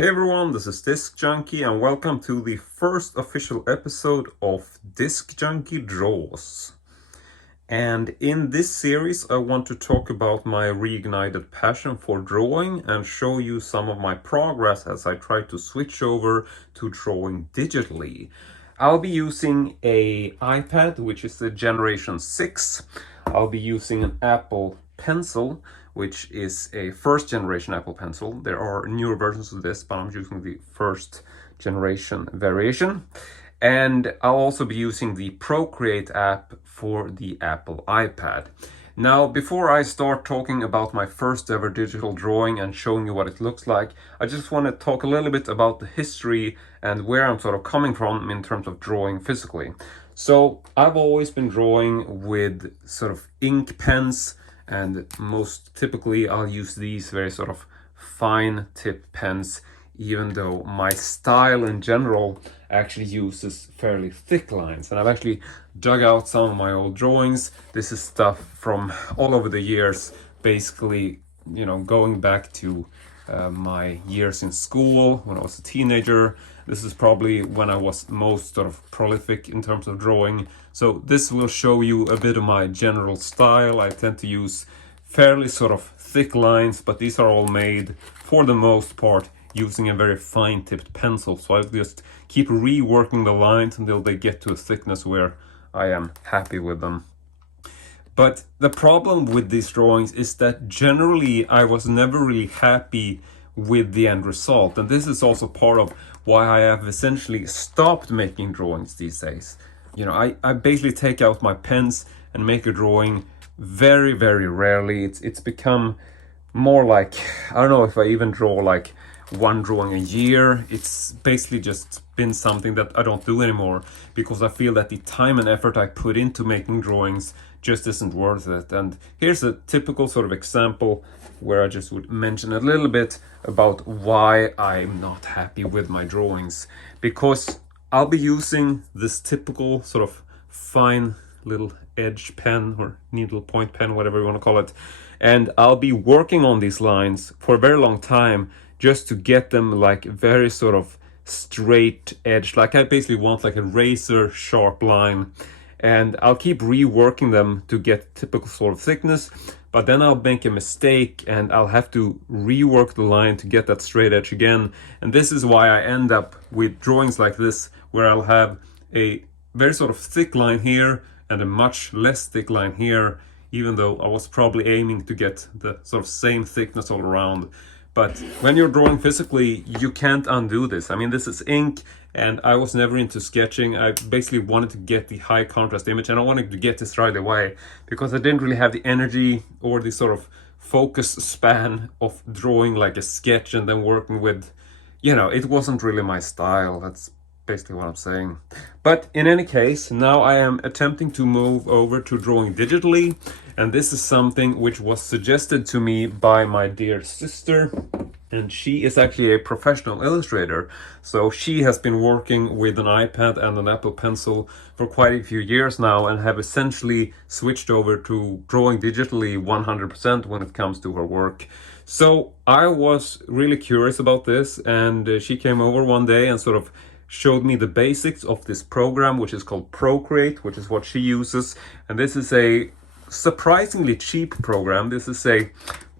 Hey everyone, this is Discjunkie and welcome to the first official episode of Discjunkie Draws. And in this series I want to talk about my reignited passion for drawing and show you some of my progress as I try to switch over to drawing digitally. I'll be using an iPad, which is the Generation 6. I'll be using an Apple Pencil, which is a first generation Apple Pencil. There are newer versions of this, but I'm using the first generation variation. And I'll also be using the Procreate app for the Apple iPad. Now, before I start talking about my first ever digital drawing and showing you what it looks like, I just want to talk a little bit about the history and where I'm sort of coming from in terms of drawing physically. So I've always been drawing with sort of ink pens, and most typically I'll use these very sort of fine tip pens, even though my style in general actually uses fairly thick lines. And I've actually dug out some of my old drawings. This is stuff from all over the years, basically, going back to my years in school when I was a teenager. This is probably when I was most sort of prolific in terms of drawing. So this will show you a bit of my general style. I tend to use fairly sort of thick lines, but these are all made for the most part using a very fine tipped pencil. So I just keep reworking the lines until they get to a thickness where I am happy with them. But the problem with these drawings is that generally I was never really happy with the end result. And this is also part of why I have essentially stopped making drawings these days. I basically take out my pens and make a drawing very, very rarely. It's become more like, I don't know if I even draw like one drawing a year. It's basically just been something that I don't do anymore because I feel that the time and effort I put into making drawings just isn't worth it. And here's a typical sort of example where I just would mention a little bit about why I'm not happy with my drawings, because I'll be using this typical sort of fine little edge pen or needle point pen, whatever you want to call it, and I'll be working on these lines for a very long time just to get them like very sort of straight edge. Like I basically want like a razor sharp line, and I'll keep reworking them to get typical sort of thickness, but then I'll make a mistake and I'll have to rework the line to get that straight edge again. And this is why I end up with drawings like this, where I'll have a very sort of thick line here and a much less thick line here, even though I was probably aiming to get the sort of same thickness all around. But when you're drawing physically, you can't undo this. I mean, this is ink, and I was never into sketching. I basically wanted to get the high contrast image, and I wanted to get this right away because I didn't really have the energy or the sort of focus span of drawing like a sketch and then working with, it wasn't really my style. That's basically what I'm saying. But in any case, now I am attempting to move over to drawing digitally, and this is something which was suggested to me by my dear sister, and she is actually a professional illustrator. So she has been working with an iPad and an Apple Pencil for quite a few years now and have essentially switched over to drawing digitally 100% when it comes to her work. So I was really curious about this, and she came over one day and sort of showed me the basics of this program, which is called Procreate, which is what she uses. And this is a surprisingly cheap program. This is a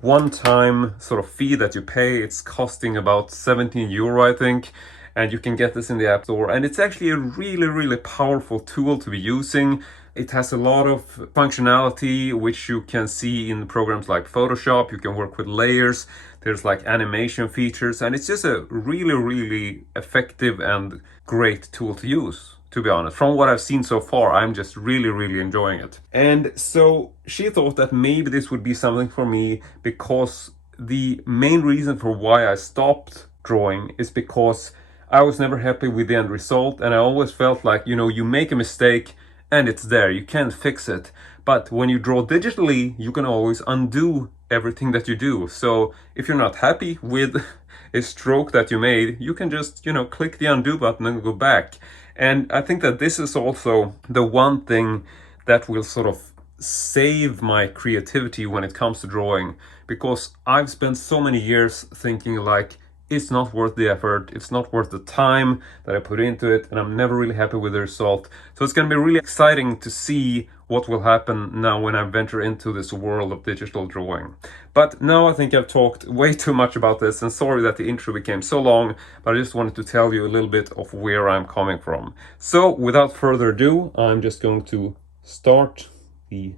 one-time sort of fee that you pay. It's costing about 17 euro, I think. And you can get this in the App Store. And it's actually a really, really powerful tool to be using. It has a lot of functionality, which you can see in programs like Photoshop. You can work with layers. There's like animation features, and it's just a really, really effective and great tool to use, to be honest. From what I've seen so far, I'm just really, really enjoying it. And so she thought that maybe this would be something for me, because the main reason for why I stopped drawing is because I was never happy with the end result, and I always felt like, you make a mistake and it's there, you can't fix it. But when you draw digitally, you can always undo everything that you do. So if you're not happy with a stroke that you made, you can just, click the undo button and go back. And I think that this is also the one thing that will sort of save my creativity when it comes to drawing, because I've spent so many years thinking like, it's not worth the effort, it's not worth the time that I put into it, and I'm never really happy with the result. So it's going to be really exciting to see what will happen now when I venture into this world of digital drawing. But now I think I've talked way too much about this, and sorry that the intro became so long, but I just wanted to tell you a little bit of where I'm coming from. So without further ado, I'm just going to start the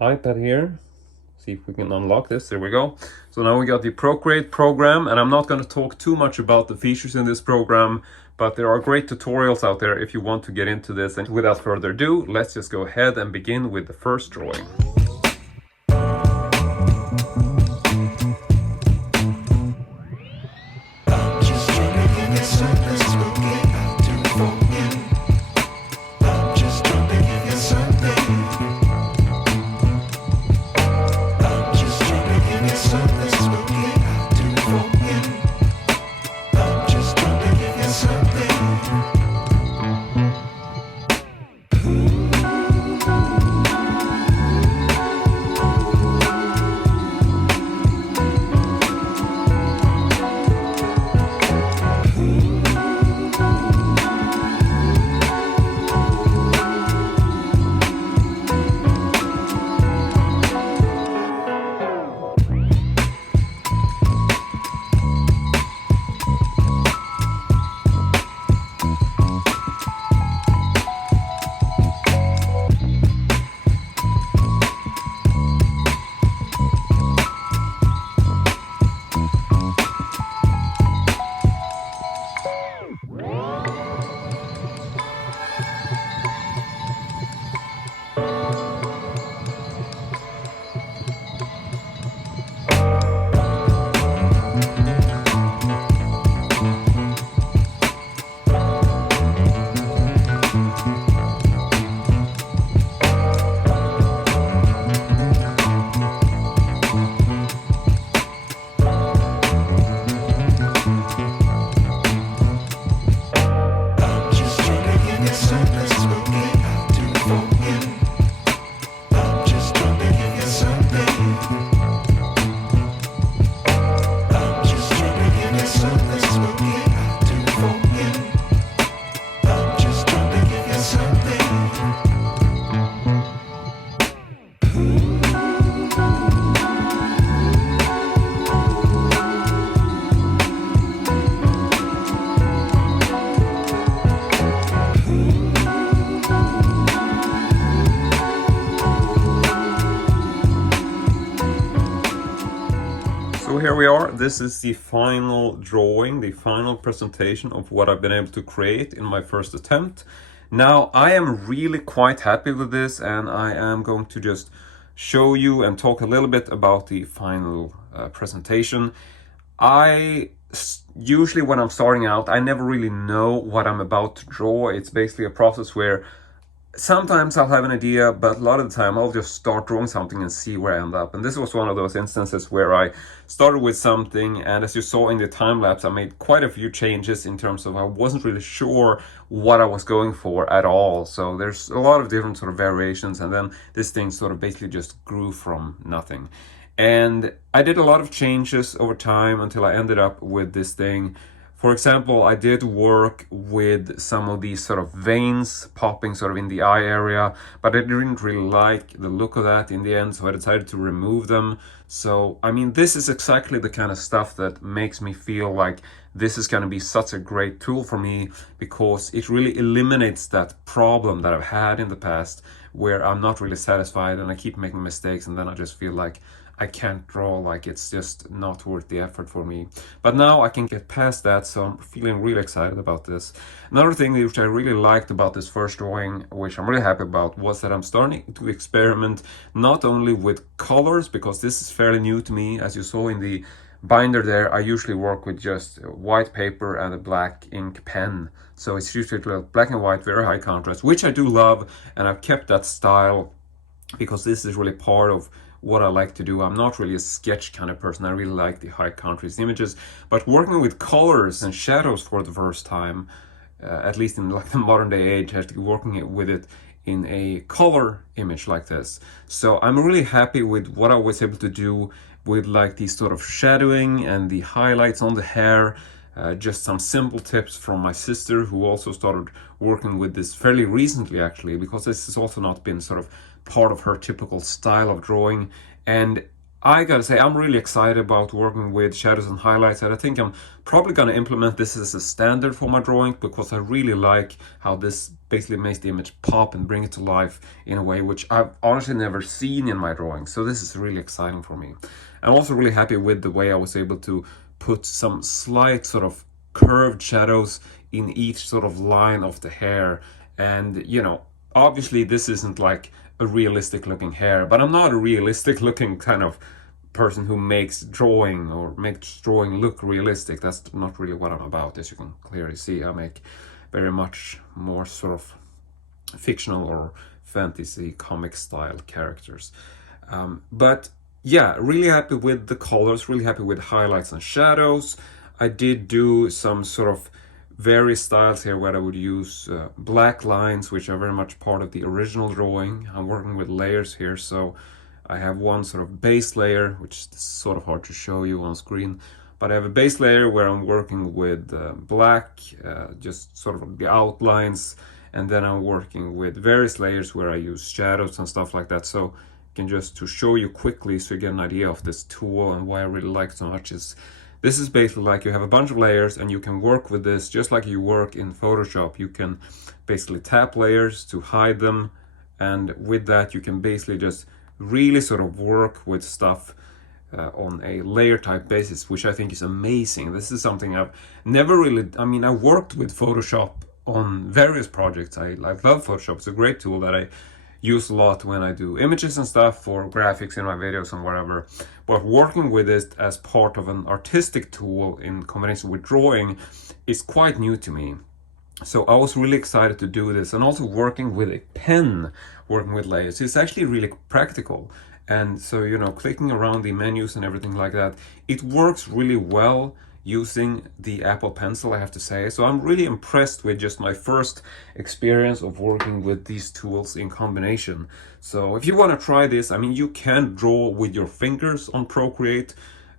iPad here. See if we can unlock this. There we go. So now we got the Procreate program, and I'm not going to talk too much about the features in this program, but there are great tutorials out there if you want to get into this. And without further ado, let's just go ahead and begin with the first drawing. So here we are. This is the final drawing, the final presentation of what I've been able to create in my first attempt. Now, I am really quite happy with this, and I am going to just show you and talk a little bit about the final presentation. Usually when I'm starting out, I never really know what I'm about to draw. It's basically a process where sometimes I'll have an idea, but a lot of the time I'll just start drawing something and see where I end up. And this was one of those instances where I started with something, and as you saw in the time lapse, I made quite a few changes in terms of I wasn't really sure what I was going for at all. So there's a lot of different sort of variations, and then this thing sort of basically just grew from nothing. And I did a lot of changes over time until I ended up with this thing. For example, I did work with some of these sort of veins popping sort of in the eye area, but I didn't really like the look of that in the end, so I decided to remove them. So, I mean, this is exactly the kind of stuff that makes me feel like this is going to be such a great tool for me, because it really eliminates that problem that I've had in the past where I'm not really satisfied and I keep making mistakes, and then I just feel like I can't draw, like it's just not worth the effort for me. But now I can get past that, so I'm feeling really excited about this. Another thing which I really liked about this first drawing, which I'm really happy about, was that I'm starting to experiment not only with colors, because this is fairly new to me. As you saw in the binder there, I usually work with just white paper and a black ink pen. So it's usually black and white, very high contrast, which I do love, and I've kept that style because this is really part of what I like to do. I'm not really a sketch kind of person. I really like the high contrast images, but working with colors and shadows for the first time, at least in like the modern day age, actually working with it in a color image like this. So I'm really happy with what I was able to do with like the sort of shadowing and the highlights on the hair. Just some simple tips from my sister, who also started working with this fairly recently actually, because this has also not been sort of part of her typical style of drawing. And I gotta say, I'm really excited about working with shadows and highlights, and I think I'm probably gonna implement this as a standard for my drawing, because I really like how this basically makes the image pop and bring it to life in a way which I've honestly never seen in my drawing. So this is really exciting for me. I'm also really happy with the way I was able to put some slight sort of curved shadows in each sort of line of the hair. And you know, obviously this isn't like a realistic looking hair, but I'm not a realistic looking kind of person who makes drawing or makes drawing look realistic. That's not really what I'm about. As you can clearly see, I make very much more sort of fictional or fantasy comic style characters. But yeah, really happy with the colors, really happy with highlights and shadows. I did do some sort of various styles here where I would use black lines, which are very much part of the original drawing. I'm working with layers here, so I have one sort of base layer, which is sort of hard to show you on screen, but I have a base layer where I'm working with black, just sort of the outlines, and then I'm working with various layers where I use shadows and stuff like that. So just to show you quickly so you get an idea of this tool and why I really like it so much, is this is basically like you have a bunch of layers and you can work with this just like you work in Photoshop. You can basically tap layers to hide them, and with that you can basically just really sort of work with stuff on a layer type basis, which I think is amazing. This is something I've never really, I mean, I worked with Photoshop on various projects. I love Photoshop. It's a great tool that I use a lot when I do images and stuff for graphics in my videos and whatever. But working with it as part of an artistic tool in combination with drawing is quite new to me. So I was really excited to do this, and also working with a pen, working with layers, it's actually really practical. And so, you know, clicking around the menus and everything like that, it works really well using the Apple Pencil, I have to say. So I'm really impressed with just my first experience of working with these tools in combination. So if you want to try this, I mean, you can draw with your fingers on Procreate.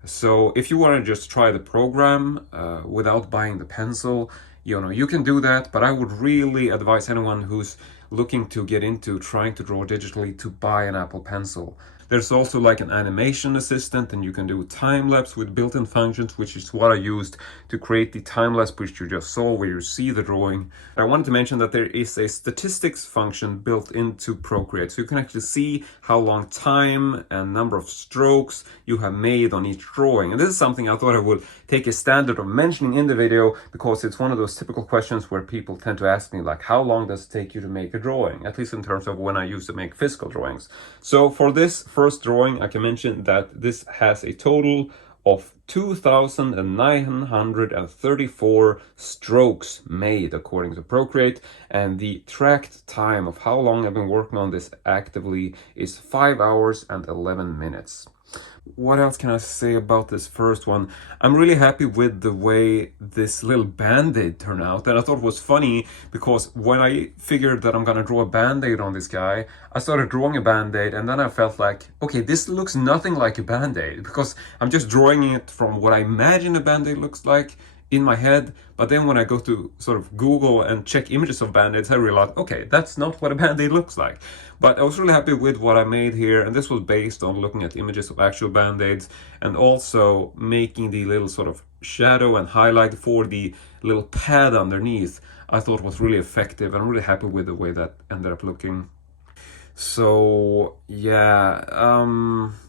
So if you want to just try the program without buying the pencil, you know, you can do that. But I would really advise anyone who's looking to get into trying to draw digitally to buy an Apple Pencil. There's also like an animation assistant, and you can do time-lapse with built-in functions, which is what I used to create the time-lapse which you just saw, where you see the drawing. I wanted to mention that there is a statistics function built into Procreate, so you can actually see how long time and number of strokes you have made on each drawing. And this is something I thought I would take a standard of mentioning in the video, because it's one of those typical questions where people tend to ask me, like, how long does it take you to make a drawing? At least in terms of when I used to make physical drawings. So for this first drawing, I can mention that this has a total of 2,934 strokes made according to Procreate, and the tracked time of how long I've been working on this actively is 5 hours and 11 minutes. What else can I say about this first one? I'm really happy with the way this little band-aid turned out, and I thought it was funny because when I figured that I'm gonna draw a band-aid on this guy, I started drawing a band-aid, and then I felt like, okay, this looks nothing like a band-aid, because I'm just drawing it from what I imagine a band-aid looks like in my head. But then when I go to sort of Google and check images of band-aids, I realized, okay, that's not what a band-aid looks like. But I was really happy with what I made here, and this was based on looking at images of actual band-aids and also making the little sort of shadow and highlight for the little pad underneath. I thought was really effective, and I'm really happy with the way that ended up looking. So yeah,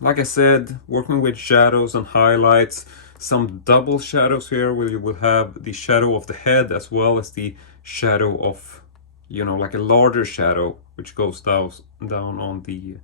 like I said, working with shadows and highlights, some double shadows here where you will have the shadow of the head as well as the shadow of, you know, like a larger shadow which goes down on the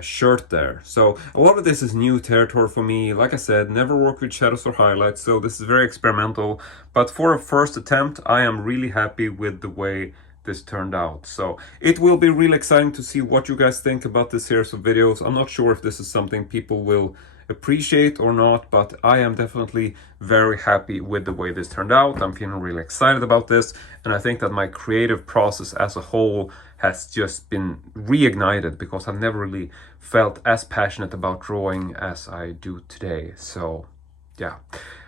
shirt there. So a lot of this is new territory for me. Like I said, never worked with shadows or highlights, so this is very experimental. But for a first attempt, I am really happy with the way this turned out. So it will be really exciting to see what you guys think about this series of videos. I'm not sure if this is something people will appreciate or not, but I am definitely very happy with the way this turned out. I'm feeling really excited about this, and I think that my creative process as a whole has just been reignited, because I've never really felt as passionate about drawing as I do today. So yeah,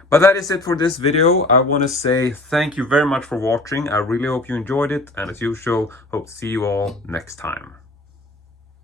but that is it for this video. I want to say thank you very much for watching. I really hope you enjoyed it, and as usual, hope to see you all next time.